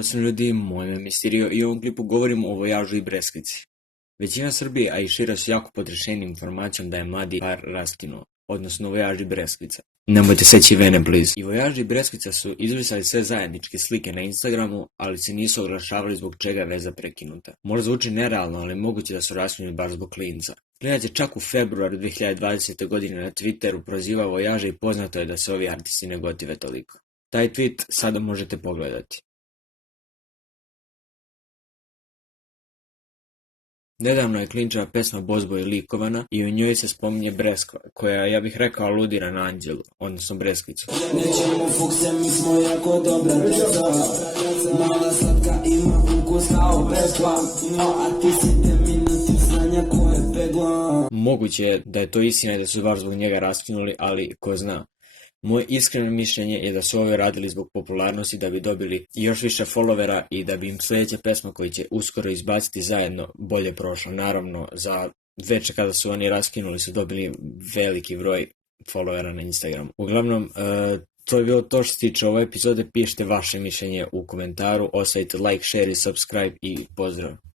Pozdrav ljudi, moj ime je Misterio i u ovom klipu govorim o Vojažu i Breskvici. Većina Srbije, a i šire su jako podrešeni informacijom da je mladi par raskinuo, odnosno Vojaž i Breskvica. Nemojte seći vene, please. I Vojaž i Breskvica su izbrisali sve zajedničke slike na Instagramu, ali se nisu oglašavali zbog čega je veza prekinuta. Možda zvuči nerealno, ali moguće da su raskinuli baš zbog klinca. Klinac je čak u februaru 2020. godine na Twitteru prozivao Vojaža i poznato je da se ovi artisti ne gotive toliko. Taj tweet sada možete pogledati. Nedavno je Klinčeva pesma Bozboj likovana i u njoj se spominje Breskva, koja, ja bih rekao, aludira na Anđelu, odnosno Breskvicu. Nećemo fukse, mi smo jako dobra djeca. Mala slatka ima ukus kao Breskva, a ti si deminutiv znanja koje pegla. Moguće je da je to istina i da su baš zbog njega raskinuli, ali ko zna. Moje iskreno mišljenje je da su ovo radili zbog popularnosti da bi dobili još više followera i da bi im sljedeća pesma koju će uskoro izbaciti zajedno bolje prošla. Naravno, za veče kada su oni raskinuli su dobili veliki broj followera na Instagramu. Uglavnom, to je bilo to što se tiče ove epizode. Pišite vaše mišljenje u komentaru, ostavite like, share i subscribe i pozdrav.